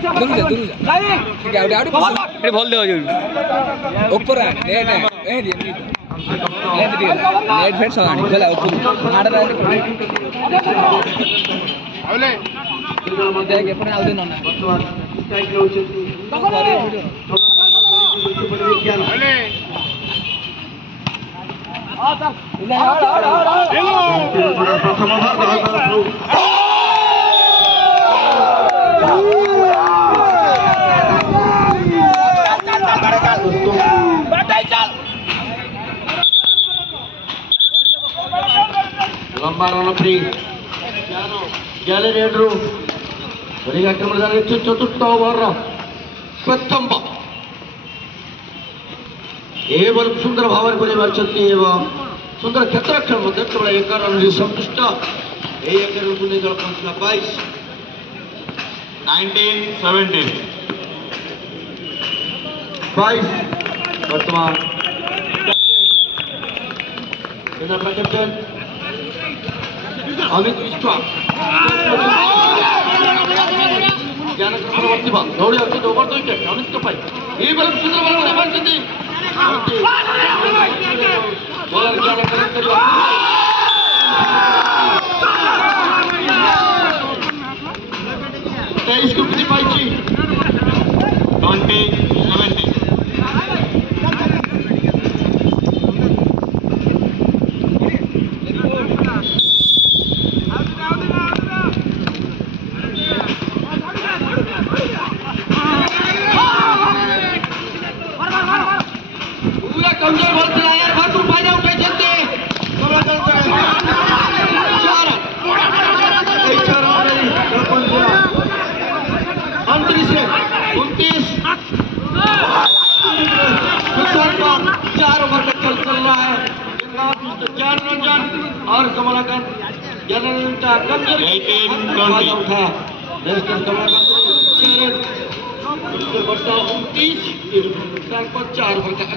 ଭଲ ଦେଖ ଉପରେ नेट फेट सगाणी बोला आडर देख एपटे आउ दिन ना लंबा रन फ्री गैलरी हेड्रू बड़ी आक्रमण चतुर्थ ओवर प्रथम बल सुंदर भाव सुंदर क्षेत्ररक्षण केवल एक रन संतुष्ट एक दल पहुंचला 22 वर्तमान कैप्टन अमित विश्वा ज्ञानवर्ती दौड़ी ओवर 2 विकेट अमित सुंदर बॉलर तेईस को किती पाहिजे 20-17 कमजोर बॉल चला यार भरपूर फायदा उठाई चलते चार ओवर तक चल रहा है ज्ञानरंजन और कमलाकांत ज्ञानरंजन का कमजोर फायदा उठाया कमलाकांत 29 4 ओवर का